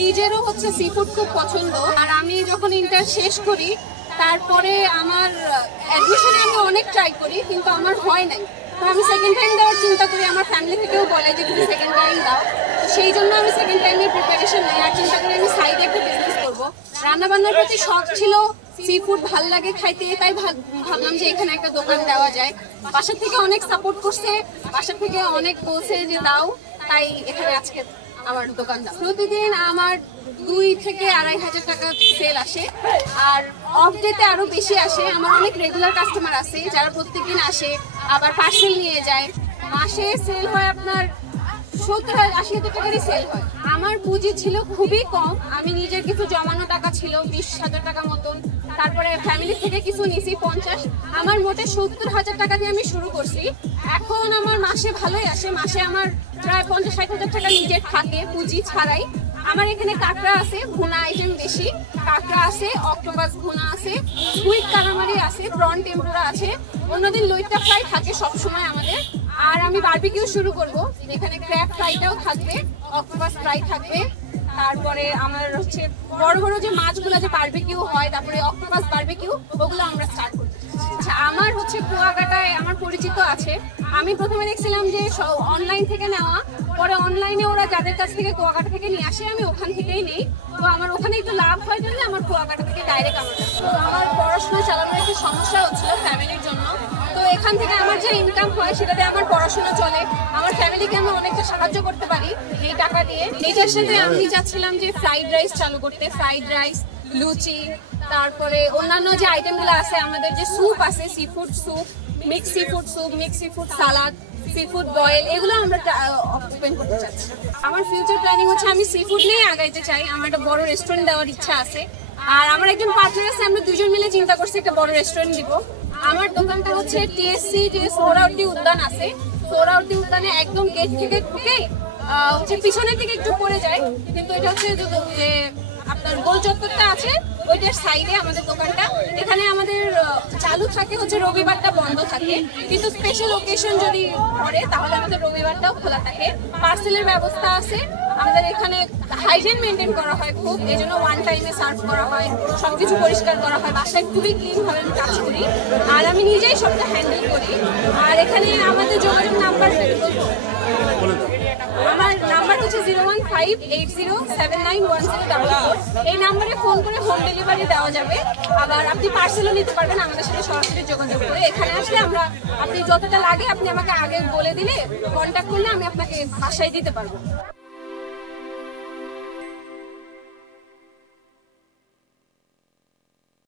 নিজেরও হচ্ছে sea food খুব পছন্দ। আর আমি যখন ইন্টার শেষ করি তারপরে আমার অ্যাডমিশনে আমি অনেক ট্রাই করি, কিন্তু আমার হয় নাই। তো আমি সেকেন্ড টাইম দেওয়ার চিন্তা করি, আমার ফ্যামিলি থেকেও বলে যে তুমি সেকেন্ড টাইম দাও। তো সেই জন্য আমি সেকেন্ড টাইমের প্রিপারেশন নিই আর চিন্তা করি আমি সাইডে একটা বিজনেস করবো। রান্নাবান্নার প্রতি শখ ছিল, সি ফুড ভাল লাগে খাইতে, তাই ভাবলাম যে এখানে একটা দোকান দেওয়া যায়। বাসা থেকে অনেক সাপোর্ট করছে, বাসা থেকে অনেক বলছে যে দাও, তাই এখানে আজকে আমার দোকান দাও। প্রতিদিন আমার 2 থেকে 2,500 টাকা সেল আসে, আর অফ ডেতে আরো বেশি আসে। আমার অনেক রেগুলার কাস্টমার আছে যারা প্রত্যেকদিন আসে, আবার পার্সেল নিয়ে যায়। মাসে সেল হয় আপনার 70-80 টাকারই সেল হয়। আমার পুঁজি ছিল খুবই কম, আমি নিজের কিছু জমানো টাকা ছিল 20,000 টাকা মতন, তারপরে ফ্যামিলি থেকে কিছু নিছি 50। আমার মোটে 70,000 টাকা দিয়ে আমি শুরু করছি। এখন আমার মাসে ভালোই আসে, মাসে আমার প্রায় 50-60 টাকা নিজের থাকে পুঁজি ছাড়াই। আমার এখানে কাঁকড়া আছে, ভুনা আইটেম বেশি, কাঁকড়া আছে, অক্টোপাস ভুনা আছে, সুইট কালামারি আছে, প্রন টেম্পুরা আছে, অন্যদিন লইট্টা ফ্রাই থাকে সবসময় আমাদের। আর আমি বারবিকিউ শুরু করব, এখানে ক্র্যাব ফ্রাইটাও থাকবে, অক্টোপাস ফ্রাই থাকবে। তারপরে আমার হচ্ছে বড় বড় যে মাছগুলো যে বারবিকিউ হয়, তারপরে অক্টোপাস বারবিকিউ, ওগুলো আমরা স্টার্ট করব। আচ্ছা, আমার হচ্ছে কুয়াকাটায় আমার পরিচিত আছে। আমি প্রথমে দেখছিলাম যে অনলাইন থেকে নেওয়া, পরে অনলাইনে ওরা যাদের কাছ থেকে কুয়াকাটা থেকে নিয়ে আসে আমি ওখান থেকেই নেই। তো আমার ওখানে একটু লাভ হয় জন্য আমার কুয়াকাটা থেকে ডাইরেক্ট আমার পড়াশোনা চালানোর একটু সমস্যা হচ্ছিল ফ্যামিলির জন্য। তো এখান থেকে আমার যে ইনকাম হয় সেটাতে আমার পড়াশোনা চলে, আমার ফ্যামিলিকে আমি অনেকটা সাহায্য করতে পারি এই টাকা দিয়ে। এটার সাথে আমি চাচ্ছিলাম যে ফ্রাইড রাইস চালু করতে, ফ্রাইড রাইস, লুচি, তারপরে অন্যান্য যে আইটেমগুলো আছে, আমাদের যে স্যুপ আছে, sea food soup, mix sea food soup, mix sea food salad, sea food boil, এগুলো আমরা ওপেন করতে চাচ্ছি। আমার ফিউচার প্ল্যানিং হচ্ছে আমি সি ফুড নিয়ে আগাইতে চাই, আমার একটা বড় রেস্টুরেন্ট দেওয়ার ইচ্ছা আছে। আর আমার একজন পার্টনার আছে, আমরা দুজন মিলে চিন্তা করছি একটা বড় রেস্টুরেন্ট দিব। আমার দোকানটা হচ্ছে টিএসসি যে সোহরাওয়ার্দী উদ্যান আছে, সোহরাওয়ার্দী উদ্যানে একদম গেট থেকে ঢুকে হচ্ছে পিছনের দিকে একটু পড়ে যায়, কিন্তু এটা হচ্ছে যে আপনার গোল চত্বরটা আছে ওইটার সাইডে আমাদের দোকানটা। এখানে আমাদের চালু থাকে হচ্ছে রবিবারটা বন্ধ থাকে, কিন্তু স্পেশাল ওকেশন যদি পড়ে তাহলে আমাদের রবিবারটাও খোলা থাকে। পার্সেলের ব্যবস্থা আছে, আমাদের এখানে হাইজিন মেনটেন করা হয় খুব, এই জন্য ওয়ান টাইমে সার্ভ করা হয়, সবকিছু পরিষ্কার করা হয়, বাসায় খুবই ক্লিনভাবে আমি কাজ করি, আর আমি নিজেই সবটা হ্যান্ডেল করি। আর এখানে আমাদের যোগাযোগ নাম্বার, আমার নাম্বার হচ্ছে 01580791044। এই নাম্বারে ফোন করে হোম ডেলিভারি দেওয়া যাবে, আবার আপনি পার্সেলও নিতে পারবেন আমাদের সাথে সরাসরি যোগাযোগ করে। এখানে আসলে আপনি যতটা লাগে আপনি আমাকে আগে বলে দিলে, কন্ট্যাক্ট করলে আমি আপনাকে বাসায় দিতে পারবো।